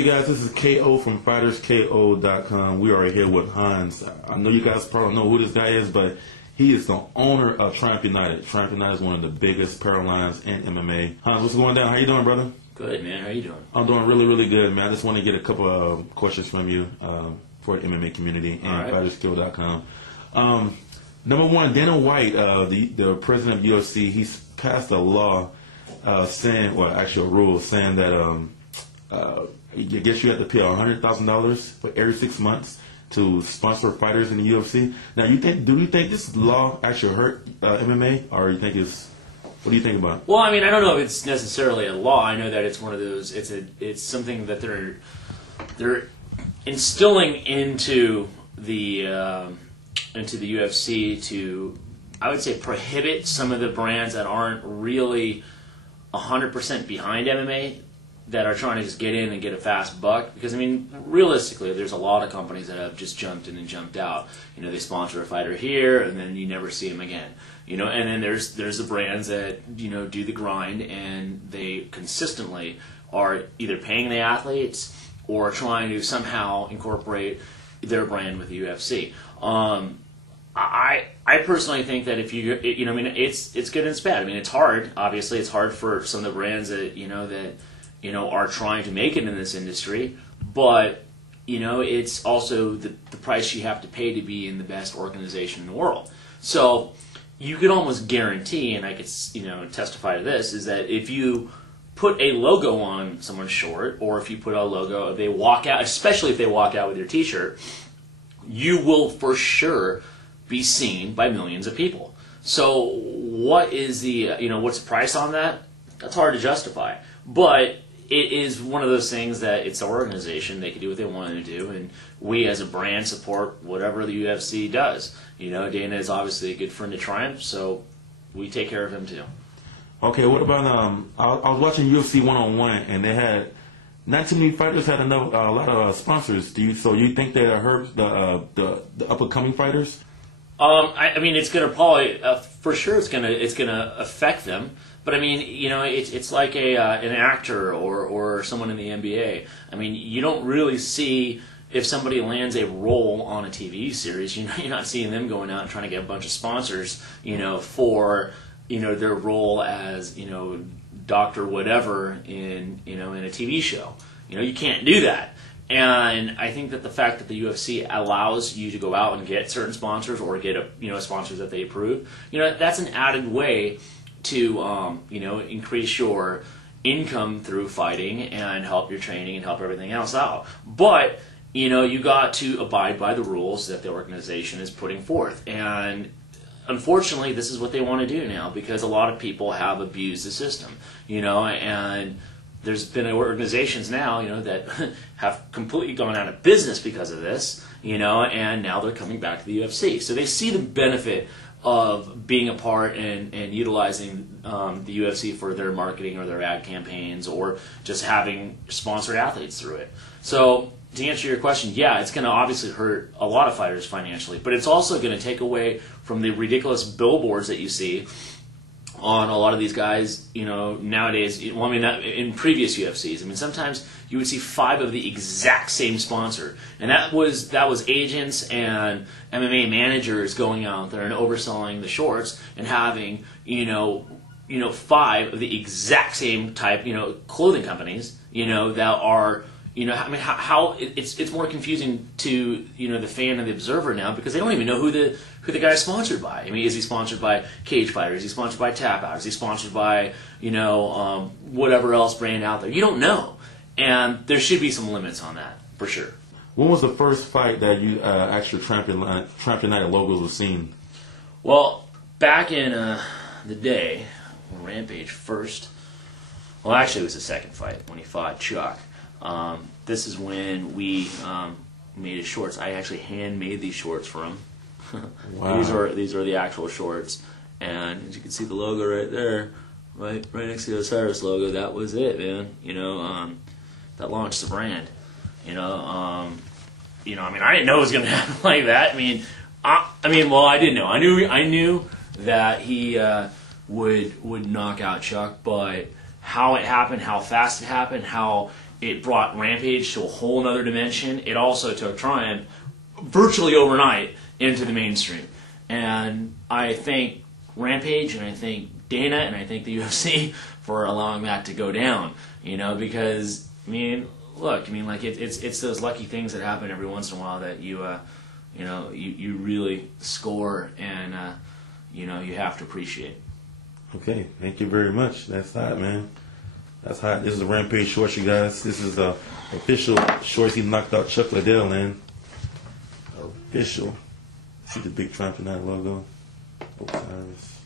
Hey guys, this is KO from FightersKO.com. We are here with Hans. I know you guys probably know who this guy is, but he is the owner of Triumph United. Triumph United is one of the biggest apparel lines in MMA. Hans, what's going down? How you doing, brother? Good, man. How you doing? I'm doing really, really good, man. I just want to get a couple of questions from you for the MMA community and FightersKO.com. Number one, Dana White, the president of UFC, he's passed a law saying, well, actually a rule saying that I guess you have to pay $100,000 for every 6 months to sponsor fighters in the UFC. Now, do you think this law actually hurt MMA, or you think what do you think about it? Well, I mean, I don't know if it's necessarily a law. I know that it's one of those. It's something that they're instilling into the UFC to, I would say, prohibit some of the brands that aren't really 100% behind MMA, that are trying to just get in and get a fast buck. Because, I mean, realistically, there's a lot of companies that have just jumped in and jumped out. You know, they sponsor a fighter here, and then you never see them again. You know, and then there's the brands that, you know, do the grind, and they consistently are either paying the athletes or trying to somehow incorporate their brand with the UFC. I personally think that if you know, I mean, it's good and it's bad. I mean, it's hard. Obviously, it's hard for some of the brands that are trying to make it in this industry, but it's also the price you have to pay to be in the best organization in the world. So you could almost guarantee, and I could testify to this, is that if you put a logo on someone's short, or if you put a logo, if they walk out, especially if they walk out with your T-shirt, you will for sure be seen by millions of people. So what is what's the price on that? That's hard to justify, but it is one of those things that it's the organization. They can do what they want to do, and we as a brand support whatever the UFC does. Dana is obviously a good friend of Triumph, so we take care of him too. Okay, what about I was watching UFC 1-on-1, and they had not too many fighters had a lot of sponsors. So you think they hurt the up and coming fighters? I mean, it's going to probably for sure it's going to affect them. But I mean, it's like an actor or someone in the NBA. I mean, you don't really see if somebody lands a role on a TV series. You're not seeing them going out and trying to get a bunch of sponsors, for their role as Doctor whatever in in a TV show. You can't do that. And I think that the fact that the UFC allows you to go out and get certain sponsors or get sponsors that they approve, that's an added way to increase your income through fighting and help your training and help everything else out. But you got to abide by the rules that the organization is putting forth. And unfortunately, this is what they want to do now, because a lot of people have abused the system. And there's been organizations now, that have completely gone out of business because of this, and now they're coming back to the UFC. So they see the benefit of being a part and utilizing the UFC for their marketing or their ad campaigns, or just having sponsored athletes through it. So to answer your question, yeah, it's going to obviously hurt a lot of fighters financially, but it's also going to take away from the ridiculous billboards that you see on a lot of these guys, nowadays. Well, I mean, in previous UFCs, I mean, sometimes you would see 5 of the exact same sponsor, and that was agents and MMA managers going out there and overselling the shorts and having 5 of the exact same type clothing companies that are. I mean, how it's more confusing to the fan and the observer now, because they don't even know who the guy is sponsored by. I mean, is he sponsored by Cage Fighter? Is he sponsored by Tap Out? Is he sponsored by whatever else brand out there? You don't know, and there should be some limits on that for sure. When was the first fight that you actually Triumph United logos were seen? Well, back in the day when Rampage first. Well, actually, it was the second fight when he fought Chuck. This is when we made his shorts. I actually handmade these shorts for him. Wow. These are the actual shorts, and as you can see the logo right there, right next to the Osiris logo. That was it, man. That launched the brand. I mean, I didn't know it was going to happen like that. Well, I didn't know. I knew that he would knock out Chuck, but how it happened, how fast it happened, how it brought Rampage to a whole nother dimension. It also took Triumph virtually overnight into the mainstream. And I thank Rampage, and I thank Dana, and I thank the UFC for allowing that to go down. You know, because I mean, look, I mean, like it's those lucky things that happen every once in a while that you really score, and you have to appreciate. Okay, thank you very much. That's hot, man. That's hot. This is a Rampage Shorts, you guys. This is official Shorts. He knocked out Chuck Liddell, man. Official. See the big Triumph United logo. Osiris.